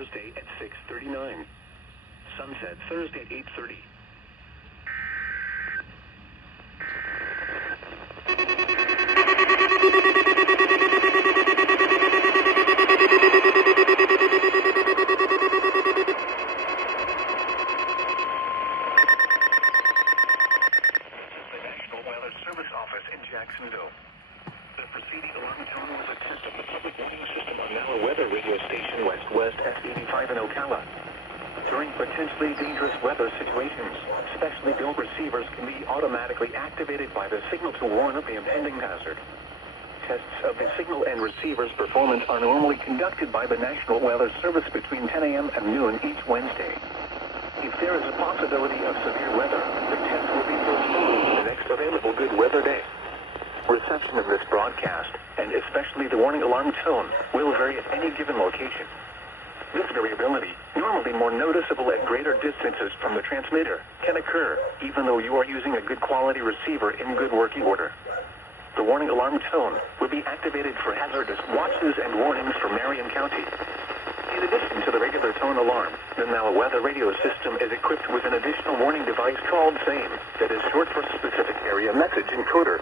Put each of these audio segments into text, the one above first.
Thursday at 6:39. Sunset Thursday at 8:30. Jacksonville. The preceding alarm tone was a test of the public warning system on our weather radio station West S85 in Ocala. During potentially dangerous weather situations, specially built receivers can be automatically activated by the signal to warn of the impending hazard. Tests of the signal and receiver's performance are normally conducted by the National Weather Service between 10 a.m. and noon each Wednesday. If there is a possibility of severe weather, the test will be postponed to the next available good weather day. Reception of this broadcast, and especially the warning alarm tone, will vary at any given location. This variability, normally more noticeable at greater distances from the transmitter, can occur even though you are using a good quality receiver in good working order. The warning alarm tone will be activated for hazardous watches and warnings for Marion County. In addition to the regular tone alarm, the NOAA weather radio system is equipped with an additional warning device called SAME, that is short for Specific Area Message Encoder.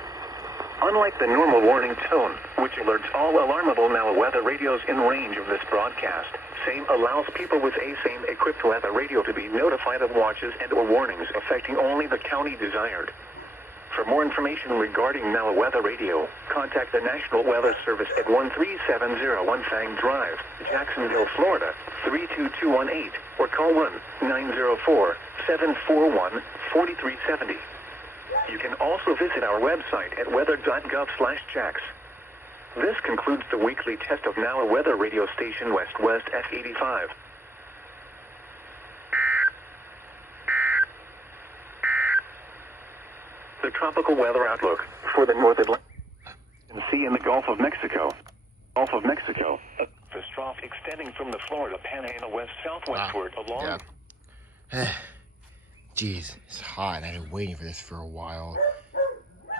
Unlike the normal warning tone, which alerts all alarmable NOAA weather radios in range of this broadcast, SAME allows people with a SAME-equipped weather radio to be notified of watches and or warnings affecting only the county desired. For more information regarding NOAA weather radio, contact the National Weather Service at 13701 Fang Drive, Jacksonville, Florida, 32218, or call 1-904-741-4370. You can also visit our website at weather.gov/jacks. This concludes the weekly test of NOAA weather radio station West S85. The tropical weather outlook for the North Atlantic Sea in the Gulf of Mexico. A trough extending from the Florida Panhandle west-southwestward along... Yeah. Jeez, it's hot. I've been waiting for this for a while.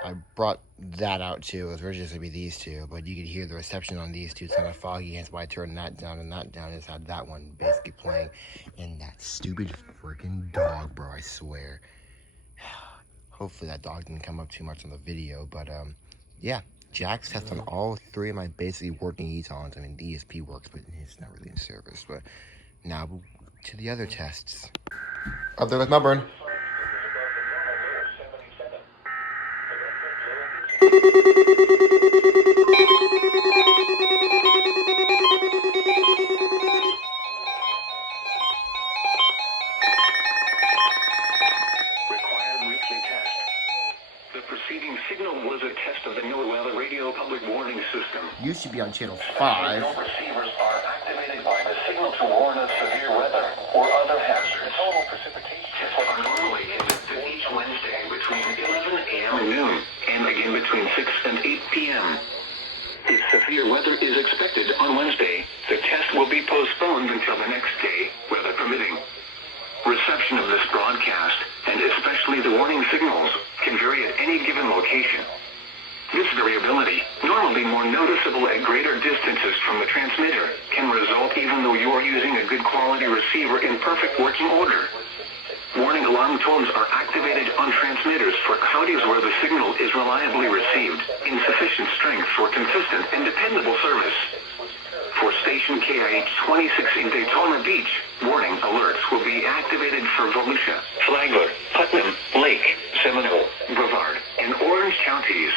I brought that out too. It was originally going to be these two, but you could hear the reception on these two. It's kind of foggy, hence why I turned that down and that down. I just had that one basically playing. And that stupid freaking dog, bro, I swear. Hopefully that dog didn't come up too much on the video, but yeah. Jack's test on all three of my basically working ETONs. I mean, the ESP works, but it's not really in service. But now to the other tests. Up there with Melbourne. Required weekly test. The preceding signal was a test of the NOAA weather radio public warning system. Used to be on channel 5. Receivers are activated by the signal to warn of severe weather or other hazards. Total precipitation are normally conducted each Wednesday between 11 a.m. and noon, and again between 6 and 8 p.m. If severe weather is expected on Wednesday, the test will be postponed until the next day, weather permitting. Reception of this broadcast, and especially the warning signals, can vary at any given location. This variability, normally more noticeable at greater distances from the transmitter, can result even though you are using a good quality receiver in perfect working order. Warning alarm tones are activated on transmitters for counties where the signal is reliably received, in sufficient strength for consistent and dependable service. For station KIH 26 in Daytona Beach, warning alerts will be activated for Volusia, Flagler, Putnam, Lake, Seminole, Brevard, and Orange counties.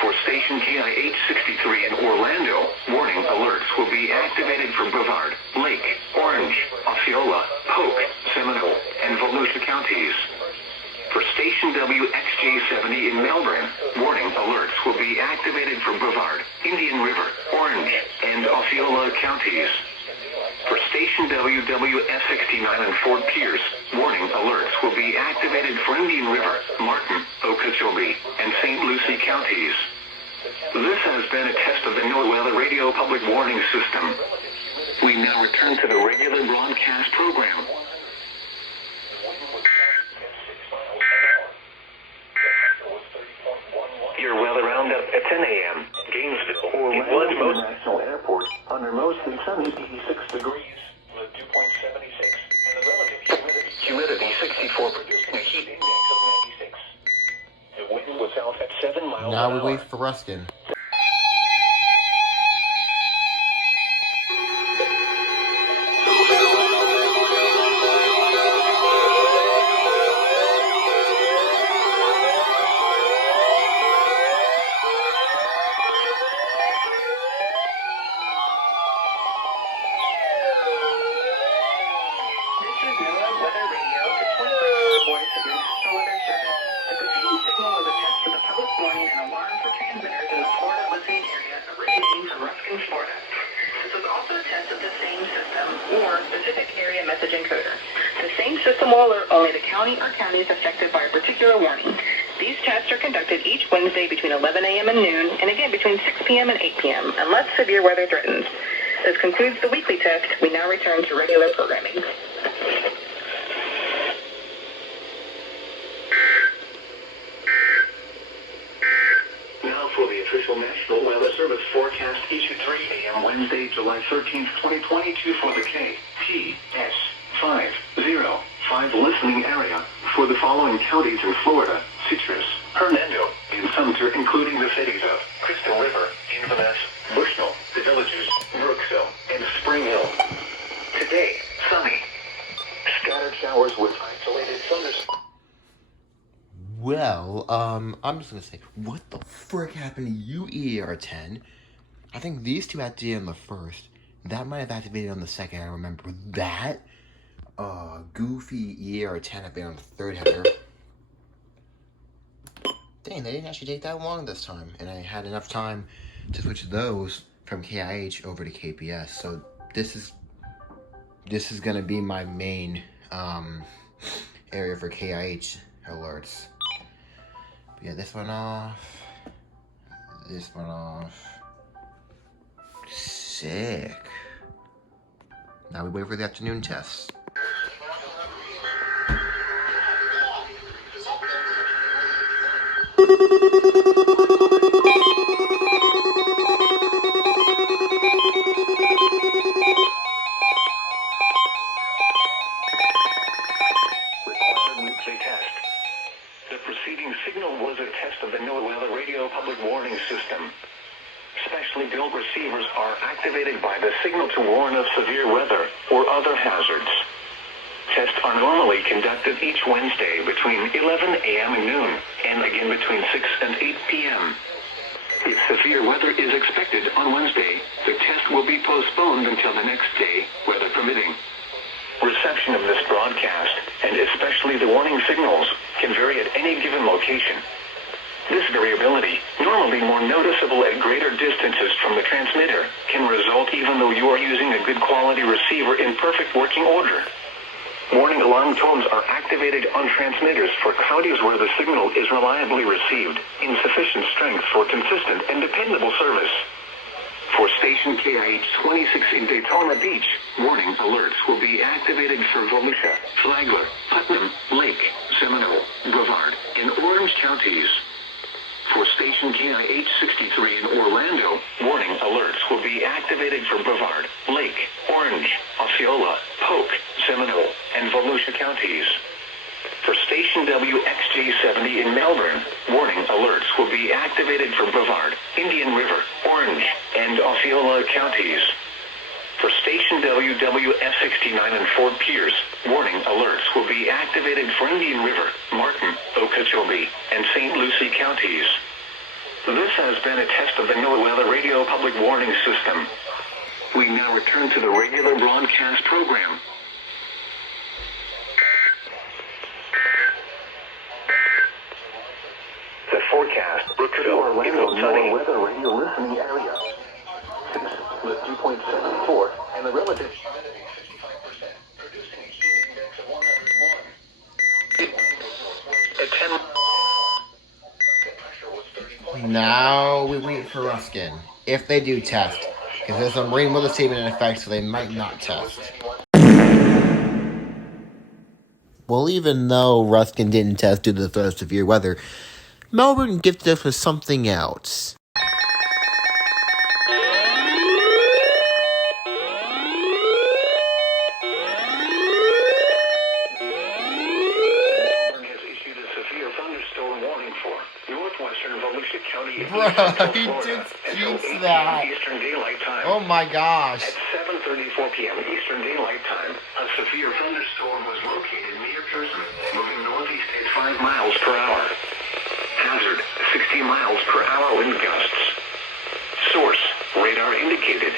For station KIH 63 in Orlando, warning alerts will be activated for Brevard, Lake, Orange, Osceola, Polk, Seminole, and Volusia counties. For station WXJ70 in Melbourne, warning alerts will be activated for Brevard, Indian River, Orange, and Osceola counties. For station WWF69 in Fort Pierce, warning alerts will be activated for Indian River, Martin, Okeechobee, and St. Lucie counties. This has been a test of the NOAA weather radio public warning system. We now return to the regular broadcast program. Your weather roundup at 10 a.m. Gainesville, Orlando International Airport. under mostly sunny 86 degrees with dew point 76 and the relative humidity 64, producing a heat index of 96. The wind was out at 7 miles Now an we hour. wait for Ruskin. Only the county or counties affected by a particular warning. These tests are conducted each Wednesday between 11 a.m. and noon, and again between 6 p.m. and 8 p.m., unless severe weather threatens. This concludes the weekly test. We now return to regular programming. Now for the official National Weather Service forecast issued 3 a.m. Wednesday, July 13th, 2022 for the KTS 505 listening area for the following counties in Florida: Citrus, Hernando, and Sumter, including the cities of Crystal River, Inverness, Bushnell, the villages, Brooksville, and Spring Hill. Today, sunny. Scattered showers with isolated thunderstorms. Well, I'm just gonna say, what the frick happened to you, EAR10? I think these two activated on the first. That might have activated on the second, I remember that. Goofy EAR10 activated on the third header. Dang, they didn't actually take that long this time. And I had enough time to switch those from KIH over to KPS. So this is gonna be my main, area for KIH alerts. Yeah, this one off. This one off. Sick. Now we wait for the afternoon tests. Required weekly test. The preceding signal was a test of the NOAA Radio Public Warning System. Specially built receivers are activated by the signal to warn of severe weather or other hazards. Tests are normally conducted each Wednesday between 11 a.m. and noon, and again between 6 and 8 p.m. If severe weather is expected on Wednesday, the test will be postponed until the next day, weather permitting. Reception of this broadcast, and especially the warning signals, can vary at any given location. This variability, normally more noticeable at greater distances from the transmitter, can result even though you are using a good quality receiver in perfect working order. Warning alarm tones are activated on transmitters for counties where the signal is reliably received, in sufficient strength for consistent and dependable service. For station KIH 26 in Daytona Beach, warning alerts will be activated for Volusia, Flagler, Putnam, Lake, Seminole, Brevard, and Orange counties. For station KIH 63 in Orlando, warning alerts will be activated for Brevard, Lake, Orange, Osceola, Polk, Seminole, and Volusia counties. For station WXJ70 in Melbourne, warning alerts will be activated for Brevard, Indian River, Orange, and Osceola counties. For station WWF69 in Fort Pierce, warning alerts will be activated for Indian River, Martin, Okeechobee, and St. Lucie counties. This has been a test of the NOAA Radio Public Warning System. We now return to the regular broadcast program. The forecast, Brookville, Orlando, NOAA Weather Radio listening area. With 2.74 and the relative humidity 55%, producing a heat index of 101. At 10 miles the pressure was 30. Now we wait for Ruskin, if they do test. Because there's some rain weather statement in effect, so they might not test. Well, even though Ruskin didn't test due to the threat of severe weather, Melbourne gifted us with something else. County, Bro, Central he Florida, just until jinxed 8 p.m. that. Eastern Daylight Time. Oh my gosh. At 7:34 p.m. Eastern Daylight Time, a severe thunderstorm was located near Pearson, moving northeast at 5 miles per hour. Hazard, 60 miles per hour wind gusts. Source, radar indicated.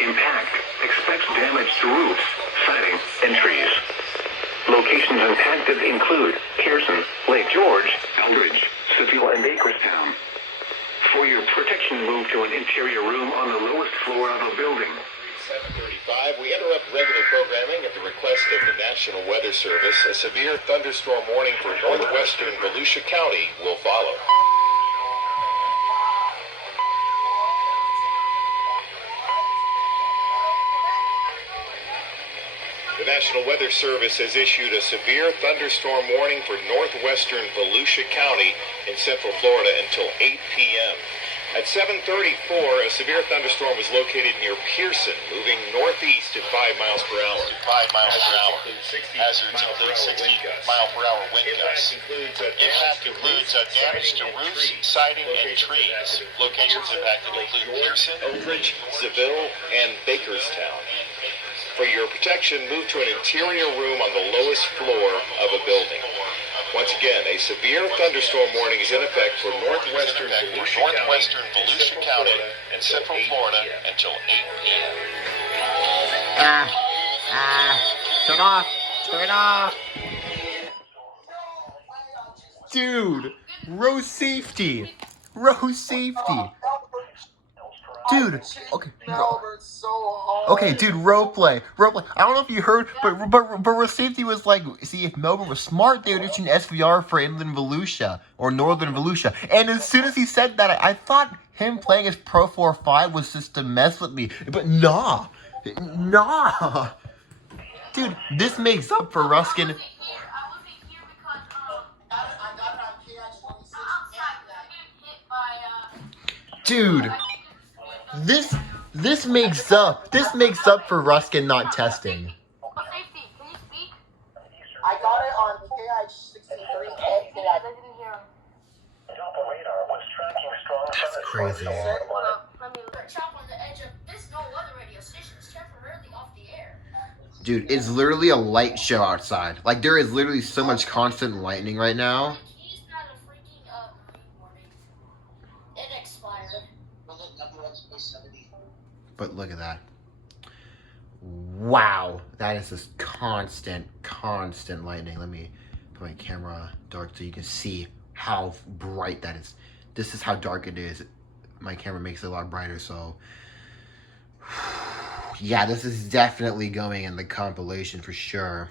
Impact, expects damage to roofs, siding, and trees. Locations impacted include Pearson, Lake George, Eldridge, Seville, and Bakerstown. For your protection, move to an interior room on the lowest floor of a building. 7:35, we interrupt regular programming at the request of the National Weather Service. A severe thunderstorm warning for northwestern Volusia County will follow. The National Weather Service has issued a severe thunderstorm warning for northwestern Volusia County in central Florida until 8 p.m. At 7:34, a severe thunderstorm was located near Pearson, moving northeast at 5 miles per hour. 5 miles per hour. Hazards include 60-mile-per-hour wind gusts. Impact includes damage to roofs, siding, and trees. Locations impacted include Pearson, Eldridge, Seville, and Bakerstown. For your protection, move to an interior room on the lowest floor of a building. Once again, a severe thunderstorm warning is in effect for northwestern Volusia County and central Florida until 8 p.m. Turn off. Turn off. Dude, row safety. Row safety. Dude, okay. Okay, dude, role play. I don't know if you heard, but safety was like, see, if Melbourne was smart, they would issue an SVR for inland Volusia or northern Volusia. And as soon as he said that, I thought him playing as Pro 4-5 was just to mess with me. But nah. Dude, this makes up for Ruskin. Dude, this makes up for Ruskin not testing. Safety, can you speak? I got it on KI-63 and KI. I didn't hear him. Delta radar was tracking strong thunderstorms. Crazy. Hold up, let me look. Chop on the edge of this no weather radio station is temporarily off the air. Dude, it's literally a light show outside. Like, there is literally so much constant lightning right now. He's got a freaking green warning. It expired. But look at that. Wow. That is just constant lightning. Let me put my camera dark so you can see how bright that is. This is how dark it is. My camera makes it a lot brighter, so... Yeah, this is definitely going in the compilation for sure.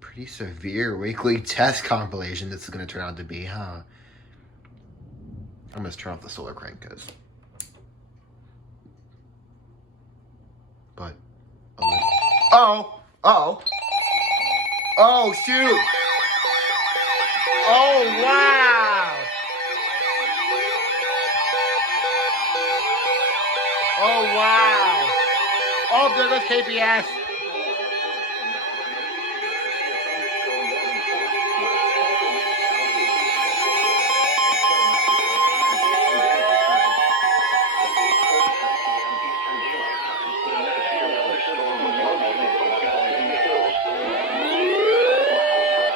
Pretty severe weekly test compilation this is going to turn out to be, huh? I'm going to turn off the solar crank, because... But... Oh, shoot! Oh, wow! Oh, wow! Oh, there goes KPS!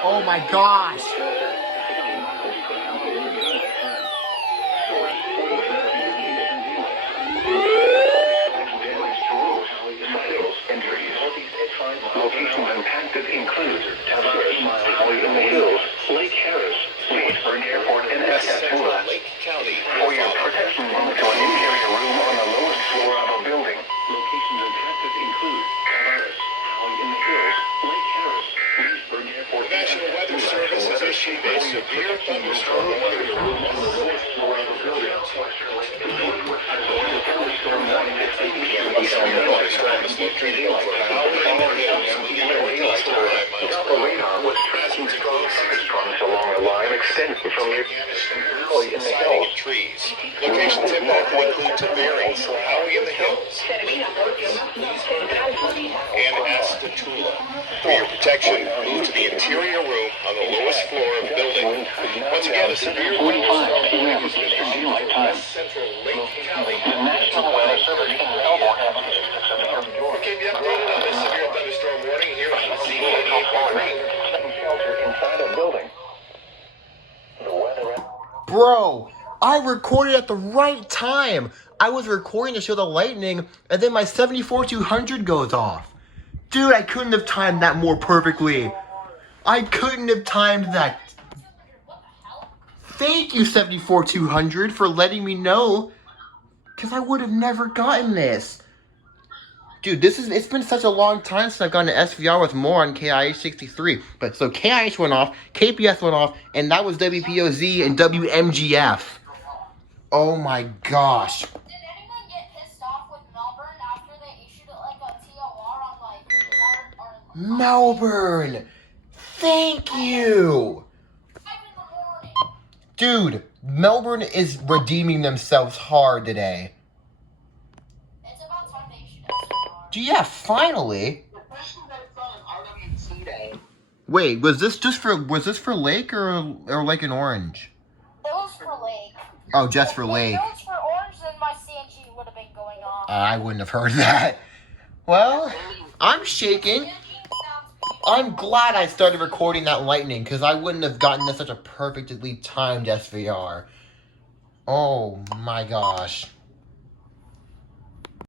Oh my gosh! Locations impacted include Holly in the Hills, Lake Harris, Leesburg Airport, and Escatula. Lake County. For your protection, move to an interior room on the lowest floor of a building. Locations impacted include Tavares, Holly in the Hills, Lake Harris, Leesburg Airport, The National Weather Service has issued in the siding, hills. and trees. Locations impacted include Taveri, Howie in the Hills, and Astatula. For your protection, move to the interior room on the lowest floor of the building. Once again, a severe thunderstorm warning has been issued for West Central Lake County. The National Weather Service in Melbourne has issued a severe We'll keep you updated on this severe thunderstorm warning here on Z88.3. shelter inside a building. The weather. Bro, I recorded at the right time. I was recording to show the lightning, and then my 74-200 goes off. Dude, I couldn't have timed that more perfectly. I couldn't have timed that. Thank you, 74-200, for letting me know, because I would have never gotten this. Dude, it's been such a long time since I've gotten an SVR with more on KIH 63. But so KIH went off, KPS went off, and that was WPOZ and WMGF. Oh my gosh. Did anyone get pissed off with Melbourne after they issued like a TOR on like Melbourne! Thank you! 5 in the morning? Dude, Melbourne is redeeming themselves hard today. It's about time they issued SVR. Yeah, finally. Especially that it's on an RWT day. Wait, was this for Lake or Lake and Orange? It was for Lake. Oh, just for If Lake. it was for Orange, then my CNG would have been going on. I wouldn't have heard that. Well, I'm shaking. I'm glad I started recording that lightning, because I wouldn't have gotten such a perfectly timed SVR. Oh my gosh.